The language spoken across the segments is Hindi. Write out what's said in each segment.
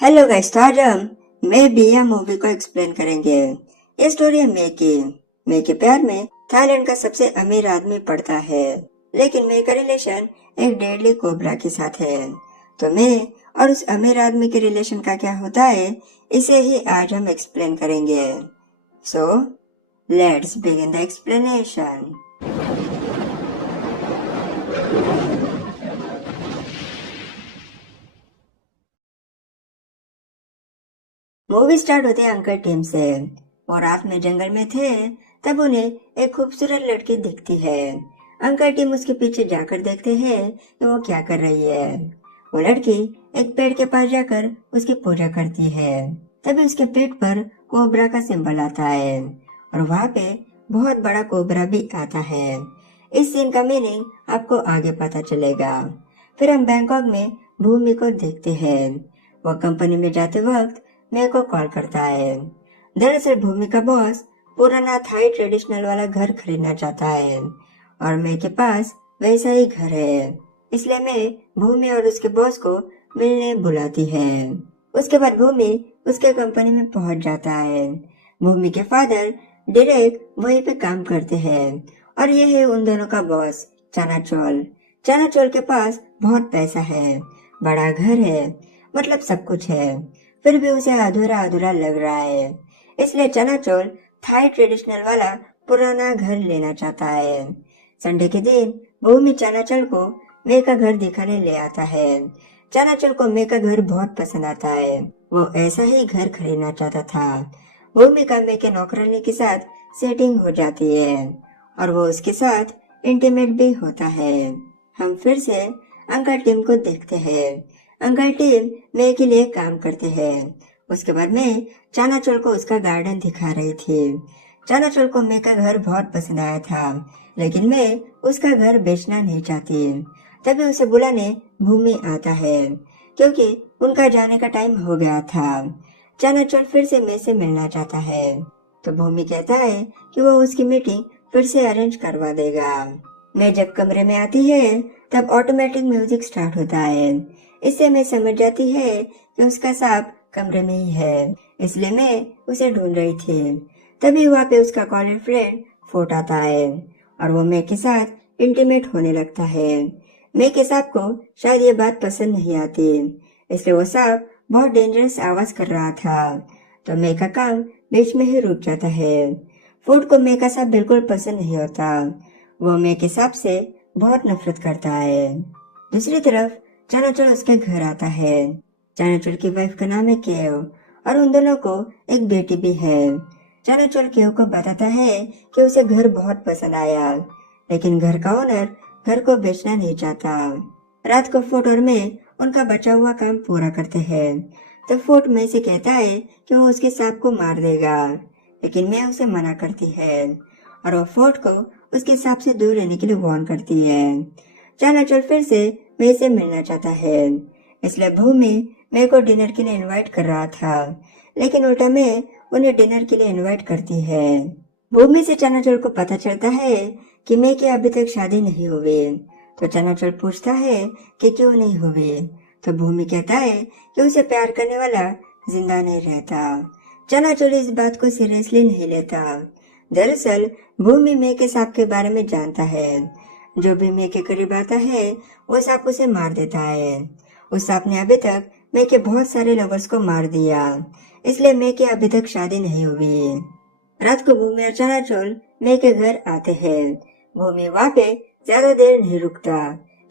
हेलो गाइस, तो आज हम मैं बिया मूवी को एक्सप्लेन करेंगे। ये स्टोरी है मे के प्यार में थाईलैंड का सबसे अमीर आदमी पड़ता है, लेकिन मे का रिलेशन एक डेडली कोबरा के साथ है। तो मे और उस अमीर आदमी के रिलेशन का क्या होता है, इसे ही आज हम एक्सप्लेन करेंगे। So let's begin the explanation. Movie start होते हैं अंकल टीम से। वो रात में जंगल में थे, तब उन्हें एक खूबसूरत लड़की दिखती है। अंकल टीम उसके पीछे जाकर देखते हैं कि वो क्या कर रही है। वो लड़की एक पेड़ के पास जाकर उसकी पूजा करती है। तभी उसके पेट पर कोबरा का सिंबल आता है और वहाँ पे बहुत बड़ा कोबरा भी आता है। इस सीन का मीनिंग आपको आगे पता चलेगा। फिर हम बैंकॉक में भूमि को देखते हैं। वो कंपनी में जाते वक्त मेरे को कॉल करता है। दरअसल भूमि का बॉस पुराना थाई ट्रेडिशनल वाला घर खरीदना चाहता है और मेरे के पास वैसा ही घर है, इसलिए मैं भूमि और उसके बॉस को मिलने बुलाती है। उसके बाद भूमि उसके कंपनी में पहुंच जाता है। भूमि के फादर डायरेक्ट वहीं पे काम करते हैं और ये है उन दोनों का बॉस चानाचोल। चानाचोल के पास बहुत पैसा है, बड़ा घर है, मतलब सब कुछ है। फिर भी उसे अधूरा अधूरा लग रहा है, इसलिए चनाचोल थाई ट्रेडिशनल वाला पुराना घर लेना चाहता है। संडे के दिन भूमि चनाचोल को मे का घर दिखाने ले आता है। चनाचोल को मे का घर बहुत पसंद आता है, वो ऐसा ही घर खरीदना चाहता था। भूमि का मे के नौकरानी के साथ सेटिंग हो जाती है और वो उसके साथ इंटीमेट भी होता है। हम फिर से अंकल टीम को देखते हैं। अंकल टीम मे के लिए काम करते हैं। उसके बाद मैं चानाचोल को उसका गार्डन दिखा रही थी। चानाचोल को मे का घर बहुत पसंद आया था, लेकिन मैं उसका घर बेचना नहीं चाहती। तभी उसे बुलाने भूमि आता है, क्योंकि उनका जाने का टाइम हो गया था। चानाचोल फिर से मे से मिलना चाहता है, तो भूमि कहता है कि वो उसकी मीटिंग फिर से अरेंज करवा देगा। मैं जब कमरे में आती है, तब ऑटोमेटिक म्यूजिक स्टार्ट होता है। इससे मैं समझ जाती है कि उसका सांप कमरे में ही है, इसलिए मैं उसे ढूंढ रही थी। तभी वहाँ पे उसका कॉलेज फ्रेंड फोर्ट आता है और वो मे के साथ इंटीमेट होने लगता है। मे के सांप को शायद ये बात पसंद नहीं आती, इसलिए वो सांप बहुत डेंजरस आवाज कर रहा था, तो मे का काम बीच में ही रुक जाता है। फोर्ट को मे का सांप बिल्कुल पसंद नहीं होता, वो मे के सांप से बहुत नफरत करता है। दूसरी तरफ चानाचोर उसके घर आता है। चानाचोर की वाइफ का नाम है केव और उन दोनों को एक बेटी भी है। चानाचोर केव को बताता है कि उसे घर बहुत पसंद आया, लेकिन घर का ओनर घर को बेचना नहीं चाहता। रात को फोर्ट और मैं उनका बचा हुआ काम पूरा करते हैं। तो फोर्ट में से कहता है कि वो उसके सांप को मार देगा, लेकिन मैं उसे मना करती है और वो फोर्ट को उसके सांप से दूर रहने के लिए वार्न करती है। चानाचोर फिर से मे से मिलना चाहता है, इसलिए भूमि मे को डिनर के लिए इनवाइट कर रहा था, लेकिन उल्टा मैं उन्हें डिनर के लिए इनवाइट करती है। भूमि से चानाचोर को पता चलता है कि मे की अभी तक शादी नहीं हुई, तो चानाचोर पूछता है कि क्यों नहीं हुई, तो भूमि कहता है कि उसे प्यार करने वाला जिंदा नहीं रहता। चानाचोर इस बात को सीरियसली नहीं लेता। दरअसल भूमि मे के सांप के बारे में जानता है। जो भी मे के करीब आता है वो सांप उसे मार देता है। उस सांप ने अभी तक मे के बहुत सारे लवर्स को मार दिया, इसलिए मे की अभी तक शादी नहीं हुई। रात को भूमि और चानाचोर मे के घर आते हैं। भूमि वहाँ पे ज्यादा देर नहीं रुकता,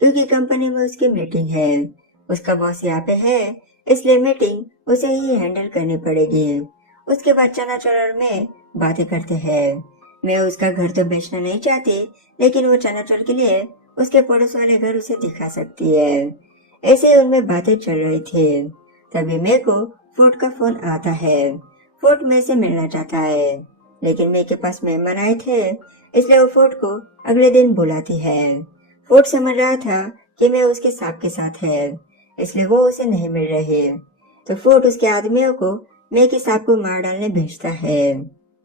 क्योंकि कंपनी में उसकी मीटिंग है। उसका बॉस यहाँ पे है, इसलिए मीटिंग उसे ही हैंडल करनी पड़ेगी। उसके बाद चानाचोर और मैं बातें करते हैं। मैं उसका घर तो बेचना नहीं चाहती, लेकिन वो चानाचोर के लिए उसके पड़ोस वाले घर उसे दिखा सकती है। ऐसे ही उनमें बातें चल रही थी। तभी मेरे को फोर्ट का फोन आता है। फोर्ट मे से मिलना चाहता है, लेकिन मेरे के पास मेहमान आए थे, इसलिए वो फोर्ट को अगले दिन बुलाती है। फोर्ट समझ रहा था कि मैं उसके सांप के साथ है, इसलिए वो उसे नहीं मिल रही, तो फोर्ट उसके आदमियों को मे के सांप को मार डालने भेजता है।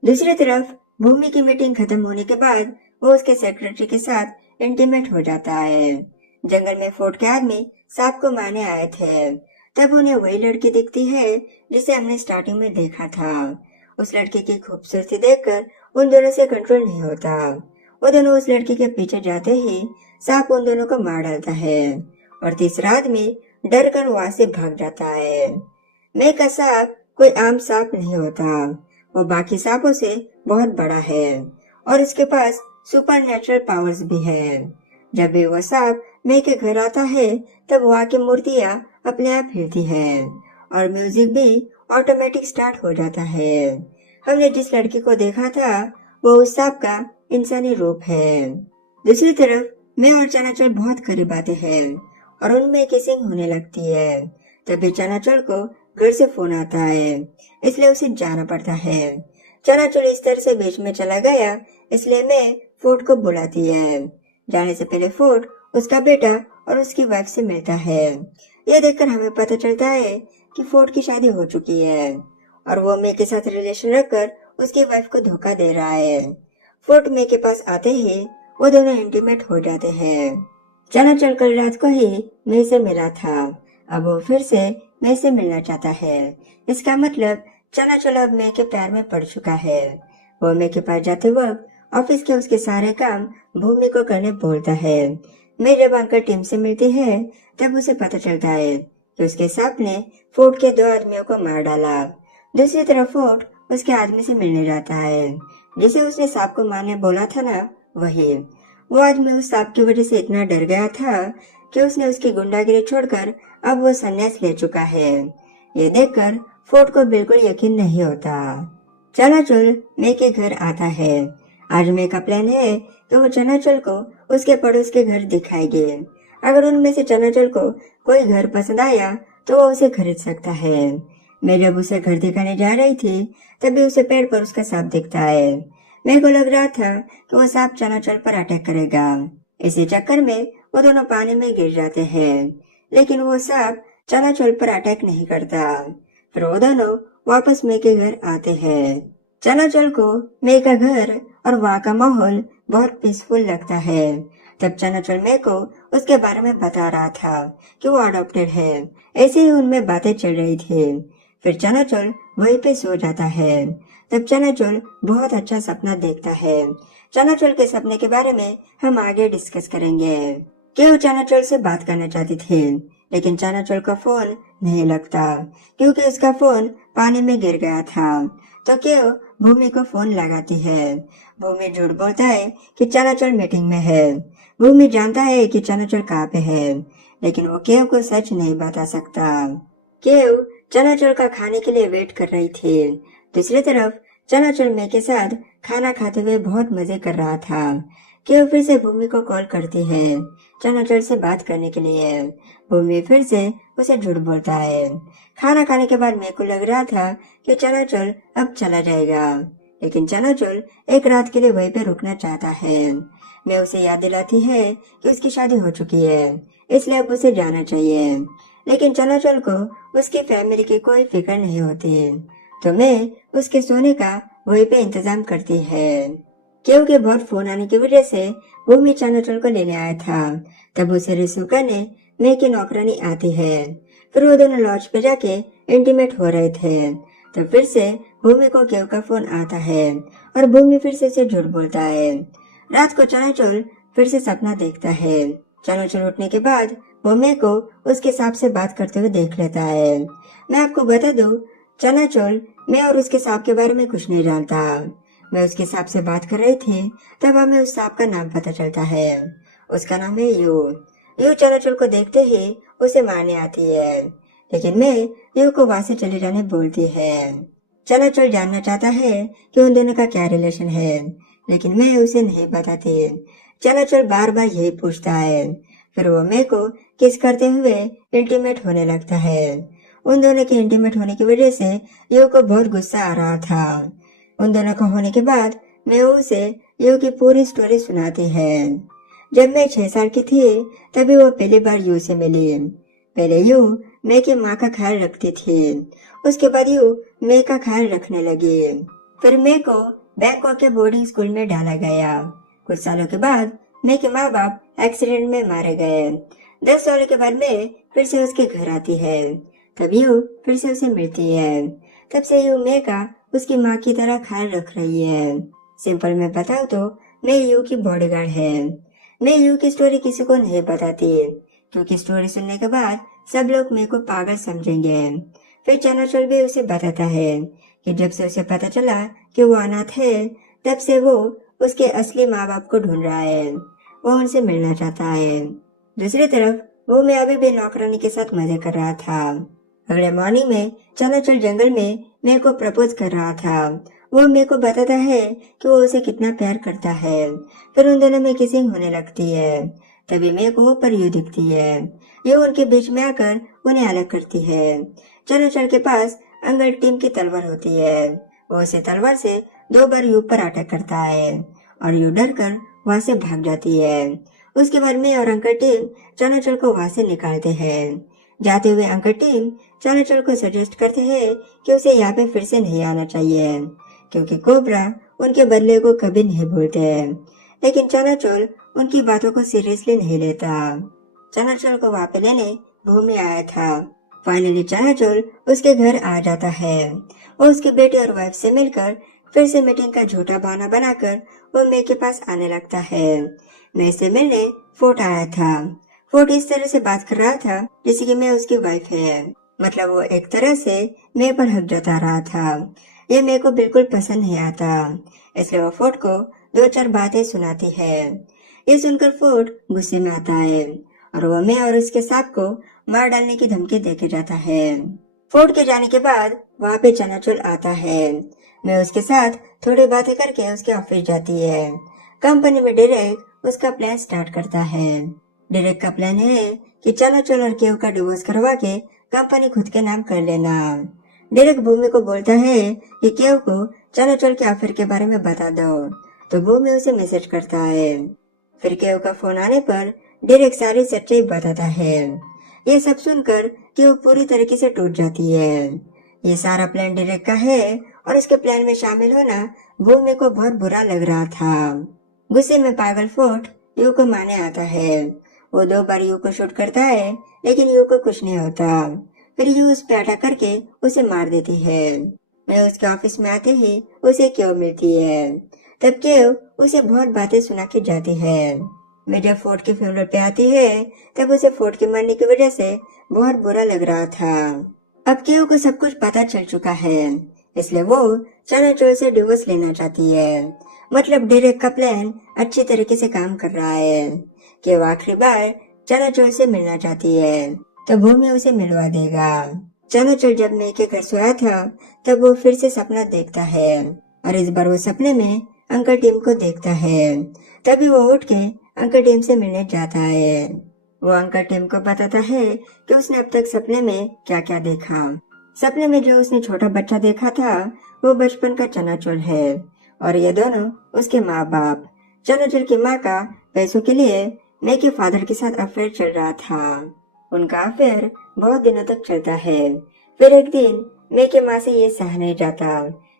दूसरी तरफ भूमि की मीटिंग खत्म होने के बाद वो उसके सेक्रेटरी के साथ इंटीमेट हो जाता है। जंगल में फोर्ट के आदमी सांप को मारने आए थे, तब उन्हें वही लड़की दिखती है जिसे हमने स्टार्टिंग में देखा था। उस लड़की की खूबसूरती देखकर उन दोनों से कंट्रोल नहीं होता। वो दोनों उस लड़की के पीछे जाते ही सांप उन दोनों को मार डालता है और तीसरा आदमी डर कर वहां से भाग जाता है। मैं का सांप कोई आम सांप नहीं होता, वो बाकी सांपों से बहुत बड़ा है और इसके पास सुपर नेचुरल पावर्स भी है। जब भी वो सांप मैं के घर आता है तब वहाँ की मूर्तियाँ अपने आप हिलती है और म्यूजिक भी ऑटोमेटिक स्टार्ट हो जाता है। हमने जिस लड़की को देखा था वो उस सांप का इंसानी रूप है। दूसरी तरफ मैं और चनाचल बहुत करीब आते हैं और उनमें किसिंग होने लगती है। तभी चनाचल को घर से फोन आता है, इसलिए उसे जाना पड़ता है। चनाचल इस तरह से बीच में चला गया, इसलिए मैं फोर्ड को बुलाती है। जाने से पहले फोर्ड उसका बेटा और उसकी वाइफ से मिलता है। यह देखकर हमें पता चलता है कि फोर्ड की शादी हो चुकी है और वो मे के साथ रिलेशन रखकर उसकी वाइफ को धोखा दे रहा है। फोर्ड मे के पास आते ही वो दोनों इंटीमेट हो जाते हैं। चनाचल कल रात को ही मे से मिला था, अब वो फिर से मे से मिलना चाहता है। इसका मतलब चनाचल अब मे के प्यार में पड़ चुका है। वो मे के पास जाते वक्त ऑफिस के उसके सारे काम भूमि को करने बोलता है। मैं जब अंकल टीम से मिलती है तब उसे पता चलता है कि उसके सांप ने फोर्ड के 2 आदमियों को मार डाला। दूसरी तरफ फोर्ड उसके आदमी से मिलने जाता है जिसे उसने सांप को मारने बोला था ना, वही। वो आदमी उस सांप की वजह से इतना डर गया था कि उसने उसकी गुंडागिरी छोड़कर अब वो संन्यास ले चुका है। ये देखकर फोर्ड को बिल्कुल यकीन नहीं होता। चनाचल मे के घर आता है। आज मे का प्लान है कि वो चनाचल को उसके पड़ोस के घर दिखाएगी। अगर उनमें से चनाचल को कोई घर पसंद आया तो वो उसे खरीद सकता है। मैं जब उसे घर दिखाने जा रही थी तभी उसे पेड़ पर उसका सांप दिखता है। मेरे को लग रहा था कि वो सांप चनाचल पर अटैक करेगा। इसी चक्कर में वो दोनों पानी में गिर जाते हैं, लेकिन वो सांप चनाचल पर अटैक नहीं करता। फिर वो दोनों वापस मे के घर आते हैं। चनाचल को मे का घर और वहाँ का माहौल बहुत पीसफुल लगता है। तब चनाचल मे को उसके बारे में बता रहा था कि वो अडॉप्टेड है। ऐसे ही उनमें बातें चल रही थी। फिर चनाचल वहीं पे सो जाता है। तब चनाचल बहुत अच्छा सपना देखता है। चनाचल के सपने के बारे में हम आगे डिस्कस करेंगे। केव चनाचल से बात करना चाहती थी, लेकिन चनाचल का फोन नहीं लगता क्योंकि उसका फोन पानी में गिर गया था। तो केव भूमि को फोन लगाती है। भूमि झूठ बोलता है कि चनाचल मीटिंग में है। भूमि जानता है कि चनाचल कहाँ पे है, लेकिन वो केव को सच नहीं बता सकता। केव चनाचल का खाने के लिए वेट कर रही थी। दूसरी तरफ चनाचल मे के साथ खाना खाते हुए बहुत मजे कर रहा था। केव फिर से भूमि को कॉल करती है चनाचल से बात करने के लिए। भूमि फिर से उसे झूठ बोलता है। खाना खाने के बाद मेरे को लग रहा था कि चनाचल अब चला जाएगा, लेकिन चनाचल एक रात के लिए वहीं पे रुकना चाहता है। मैं उसे याद दिलाती है कि उसकी शादी हो चुकी है, इसलिए अब उसे जाना चाहिए। लेकिन चनाचल को उसकी फैमिली की कोई फिक्र नहीं होती, तो मैं उसके सोने का वहीं पे इंतजाम करती है। क्योंकि बहुत फोन आने की वजह से भूमि चनाचल को लेने आया था। तब उसे रिसीव करने मैं की नौकरानी आती है। फिर वो दोनों लॉज पे जाके इंटीमेट हो रहे थे। तो फिर से भूमि को केव का फोन आता है और भूमि फिर से उसे झूठ बोलता है। रात को चनाचल फिर से सपना देखता है। चनाचल उठने के बाद वो मैं को उसके सांप से बात करते हुए देख लेता है। मैं आपको बता दूं, चनाचल मैं और उसके सांप के बारे में कुछ नहीं जानता। मैं उसके सांप से बात कर रही थी तब हमें उस सांप का नाम पता चलता है। उसका नाम है यू। यू चनाचल को देखते ही उसे मारने आती है, लेकिन मैं यू को वहां से चले जाने बोलती है। चनाचल जानना चाहता है कि उन दोनों का क्या रिलेशन है, लेकिन मैं उसे नहीं बताती। चनाचल बार बार यही पूछता है। फिर वो मैं को किस करते हुए इंटीमेट होने लगता है। उन दोनों के इंटीमेट होने की वजह से यू को बहुत गुस्सा आ रहा था। उन दोनों का होने के बाद मैं उसे यू की पूरी स्टोरी सुनाती है। जब मैं 6 साल की थी तभी वो पहली बार यू से मिली। पहले यू मैं की माँ का ख्याल रखती थी, उसके बाद यू मैं का ख्याल रखने लगी। फिर मैं को बैंकॉक के बोर्डिंग स्कूल में डाला गया। कुछ सालों के बाद मैं के माँ बाप एक्सीडेंट में मारे गए। 10 सालों के बाद मैं फिर से उसके घर आती है। तब यू फिर से उसे मिलती है। तब से यू मे का उसकी माँ की तरह ख्याल रख रही है। सिंपल में बताऊँ तो मैं यू की बॉडीगार्ड है। मैं यू की स्टोरी किसी को नहीं बताती क्योंकि स्टोरी सुनने के बाद सब लोग मेरे को पागल समझेंगे। फिर चनाचल भी उसे बताता है कि जब से उसे पता चला कि वो अनाथ है, तब से वो उसके असली माँ बाप को ढूंढ रहा है। वो उनसे मिलना चाहता है। दूसरी तरफ वो मैं अभी भी नौकरानी के साथ मजे कर रहा था। अगले मॉर्निंग में चनाचल जंगल में मेरे को प्रपोज कर रहा था। वो मेरे को बताता है कि वो उसे कितना प्यार करता है। फिर उन दोनों में किसिंग होने लगती है। तभी मेरे को पर यू दिखती है। ये उनके बीच में आकर उन्हें अलग करती है। चनाचल के पास अंकल टीम की तलवार होती है। वो उसे तलवार से 2 बार यू पर अटैक करता है और यू डर कर वहाँ से भाग जाती है। उसके बाद मैं और अंकल टीम चनाचल को वहाँ से निकालते हैं। जाते हुए अंकल टीम चनाचल को सजेस्ट करते हैं कि उसे यहाँ पे फिर से नहीं आना चाहिए क्योंकि कोबरा उनके बदले को कभी नहीं भूलते। लेकिन चनाचल उनकी बातों को सीरियसली नहीं लेता। चनाचल को वहाँ पे लेने भूमि आया था। फाइनली चनाचल उसके घर आ जाता है। वो उसके बेटे और वाइफ से मिलकर फिर से मीटिंग का झूठा बहाना बनाकर वो मे के पास आने लगता है। मे से मिलने फोर्ट आया था। फोर्ट इस तरह से बात कर रहा था जैसे कि मैं उसकी वाइफ है। मतलब वो एक तरह से मे पर हक जता रहा था। ये मे को बिल्कुल पसंद नहीं आता, इसलिए वो फोर्ट को 2-4 बातें सुनाती है। ये सुनकर फोर्ट गुस्से में आता है और वो मे और उसके सांप को मार डालने की धमकी देके जाता है। फोर्ट के जाने के बाद वहाँ पे चनाचुर आता है। मैं उसके साथ थोड़ी बातें करके उसके ऑफिस जाती है। कंपनी में डायरेक्ट उसका प्लान स्टार्ट करता है। डायरेक्ट का प्लान है कि चनाचुर और केव का डिवोर्स करवा के कंपनी खुद के नाम कर लेना। डायरेक्ट भूमि को बोलता है कि केव को चनाचुर के अफेयर के बारे में बता दो, तो भूमि उसे मैसेज करता है। फिर केव का फोन आने पर डायरेक्ट सारी सच्चाई बताता है। ये सब सुनकर केव पूरी तरीके से टूट जाती है। ये सारा प्लान डायरेक्ट का है और इसके प्लान में शामिल होना भूमि को बहुत बुरा लग रहा था। गुस्से में पागल फोर्ट यू को मारने आता है। वो 2 बार यू को शूट करता है लेकिन यू को कुछ नहीं होता। फिर यू उस पे अटैक करके उसे मार देती है। मैं उसके ऑफिस में आते ही उसे केव मिलती है। तब केव उसे बहुत बातें सुना के जाती है। मैं जब फोर्ट के फ्यूनरल पे आती है तब उसे फोर्ट के मरने की वजह से बहुत बुरा लग रहा था। अब केव को सब कुछ पता चल चुका है, इसलिए वो चनाचुर से डिवोर्स लेना चाहती है। मतलब डायरेक्ट का प्लान अच्छी तरीके से काम कर रहा है। केव आखिरी बार चनाचुर से मिलना चाहती है तो भूमि उसे मिलवा देगा। चनाचुर जब मैं के घर सोया था तब वो फिर से सपना देखता है और इस बार वो सपने में अंकल टीम को देखता है। तभी वो उठ के अंकल टीम से मिलने जाता है। वो अंकल टीम को बताता है कि उसने अब तक सपने में क्या क्या देखा। सपने में जो उसने छोटा बच्चा देखा था वो बचपन का चनाचुर है और ये दोनों उसके माँ बाप। चनाचुर की माँ का पैसों के लिए मे के फादर के साथ अफेयर चल रहा था। उनका अफेयर बहुत दिनों तक चलता है। फिर एक दिन मे के माँ से ये सह नहीं जाता,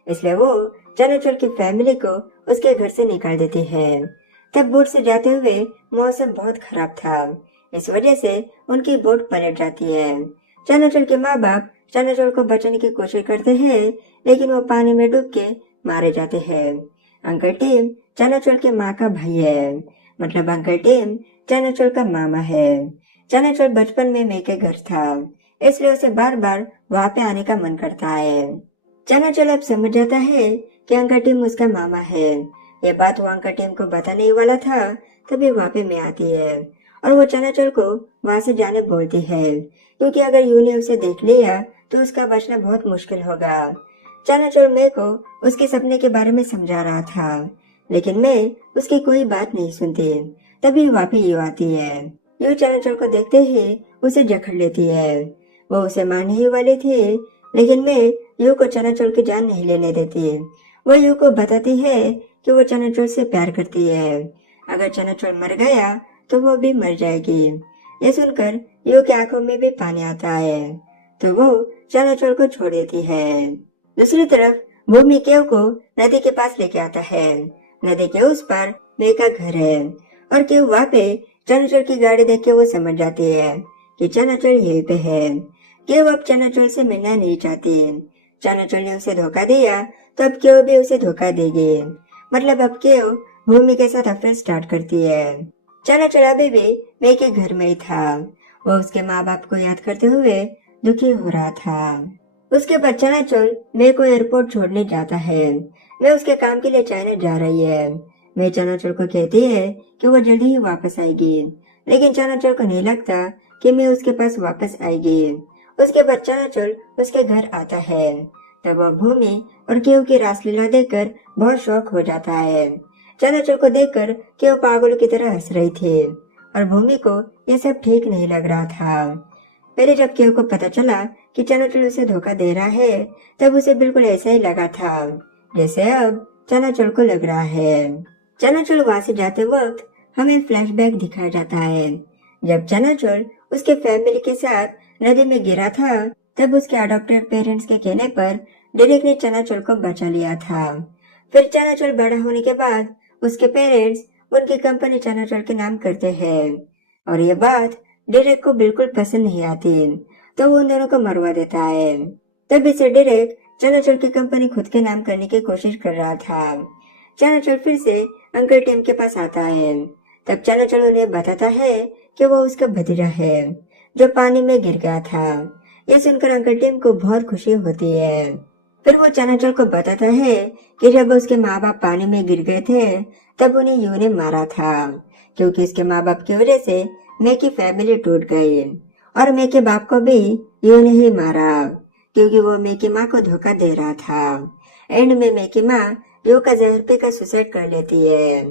इसलिए वो चनाचुर की फैमिली को उसके घर से निकाल देती है। तब बोट से जाते हुए मौसम बहुत खराब था, इस वजह से उनकी बोट पलट जाती है। चनाचुर के माँ बाप चनाचुर को बचाने की कोशिश करते हैं लेकिन वो पानी में डूब के मारे जाते हैं। अंकल टीम चनाचुर के माँ का भाई है, मतलब अंकल टीम चनाचुर का मामा है। चनाचुर बचपन में मे के घर था, इसलिए उसे बार बार वहाँ पे आने का मन करता है। चनाचुर अब समझ जाता है कि अंकल टीम उसका मामा है। ये बात वो अंकल टीम को बताने ही वाला था, तभी वहाँ पे मैं आती है और वो चनाचुर को वहाँ से जाने बोलती है क्योंकि अगर यू ने उसे देख लिया तो उसका बचना बहुत मुश्किल होगा। चनाचुर मे को उसके सपने के बारे में समझा रहा था लेकिन मैं उसकी कोई बात नहीं सुनती। तभी वहाँ पे यू आती है। यू चनाचुर को देखते ही उसे जकड़ लेती है। वो उसे मारने ही वाली थी लेकिन मैं यू को चनाचुर की जान नहीं लेने देती। वो यू को बताती है कि वो चनाचुर से प्यार करती है। अगर चनाचुर मर गया तो वो भी मर जाएगी। ये सुनकर यू की आंखों में भी पानी आता है तो वो चनाचुर को छोड़ देती है। दूसरी तरफ भूमि केव को नदी के पास लेके आता है। नदी के उस पर मे का घर है और केव वहाँ पे चनाचुर की गाड़ी देख के वो समझ जाती है कि चनाचुर यहीं पे है। कि वो अब चनाचोर से मिलना नहीं चाहती। चनाचोर ने उसे धोखा दिया तो अब क्यों भी उसे धोखा देगी। मतलब अब क्यों भूमि के साथ अफेयर स्टार्ट करती है। चनाचोर अभी भी मैं के घर में ही था। वो उसके माँ बाप को याद करते हुए दुखी हो रहा था। उसके बाद चनाचोर मैं को एयरपोर्ट छोड़ने जाता है। मैं उसके काम के लिए चाइना जा रही है। मैं चनाचोर को कहती है कि वो जल्दी ही वापस आएगी, लेकिन चनाचोर को नहीं लगता कि मैं उसके पास वापस आएगी। उसके बाद चनाचोर उसके घर आता है। तब वह भूमि और केव की रासलीला देखकर बहुत शौक हो जाता है। चनाचोर को देखकर केव पागलों की तरह हंस रही थी और भूमि को यह सब ठीक नहीं लग रहा था। पहले जब केव को पता चला कि चनाचोर उसे धोखा दे रहा है, तब उसे बिल्कुल ऐसा ही लगा था जैसे अब चनाचोर को लग रहा है। चनाचोर वहां से जाते वक्त हमें फ्लैशबैक दिखाया जाता है। जब चनाचोर उसके फैमिली के साथ नदी में गिरा था, तब उसके अडॉप्टेड पेरेंट्स के कहने पर डेरेक ने चनाचोर को बचा लिया था। फिर चनाचोर बड़ा होने के बाद उसके पेरेंट्स उनकी कंपनी चनाचोर के नाम करते हैं और ये बात डेरेक को बिल्कुल पसंद नहीं आती, तो वो उन दोनों को मरवा देता है। तभी से डेरेक चनाचोर की कंपनी खुद के नाम करने की कोशिश कर रहा था। चनाचोर फिर से अंकल टिम के पास आता है। तब चनाचोर उन्हें बताता है कि वो उसका भतीजा है जो पानी में गिर गया था। यह सुनकर अंकल टिम को बहुत खुशी होती है। फिर वो चनाचोर को बताता है कि जब उसके माँ बाप पानी में गिर गए थे, तब उन्हें यूं ने मारा था, क्योंकि उसके माँ बाप की वजह से मैं की फैमिली टूट गई और मैं के बाप को भी यूं ने ही मारा, क्योंकि वो मैं की माँ को धोखा दे रहा था। एंड में मैं की माँ यो का जहर पीकर सुसाइड कर लेती है,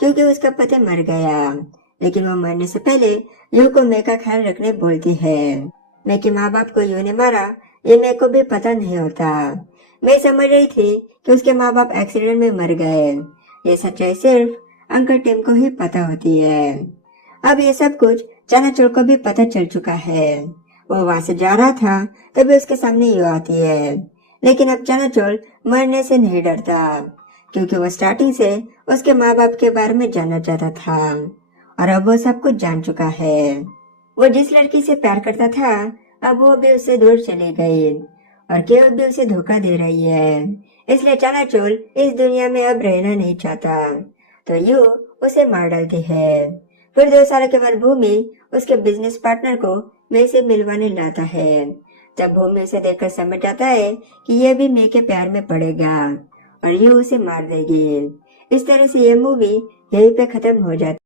क्योंकि उसका पति मर गया। लेकिन वो मरने से पहले यू को मैं का ख्याल रखने बोलती है। मैं के माँ बाप को यू ने मारा, ये मेरे को भी पता नहीं होता। मैं समझ रही थी कि उसके माँ बाप एक्सीडेंट में मर गए। ये सच्चाई सिर्फ अंकल टिम को ही पता होती है। अब ये सब कुछ चनाचोर को भी पता चल चुका है। वो वहां से जा रहा था, तभी उसके सामने यू आती है। लेकिन अब चनाचोर मरने से नहीं डरता, क्योंकि वो स्टार्टिंग से उसके माँ बाप के बारे में जानना चाहता था और अब वो सब कुछ जान चुका है। वो जिस लड़की से प्यार करता था, अब वो भी उससे दूर चली गई और केवल भी उसे धोखा दे रही है। इसलिए चनाचोर इस दुनिया में अब रहना नहीं चाहता, तो यू उसे मार डालती है। फिर 2 साल के बाद भूमि उसके बिजनेस पार्टनर को मैं से मिलवाने लाता है। तब भूमि उसे देखकर समझ जाता है कि यह भी मैं के प्यार में पड़ेगा और यू उसे मार देगी। इस तरह से ये मूवी यहीं पे खत्म हो जाती है।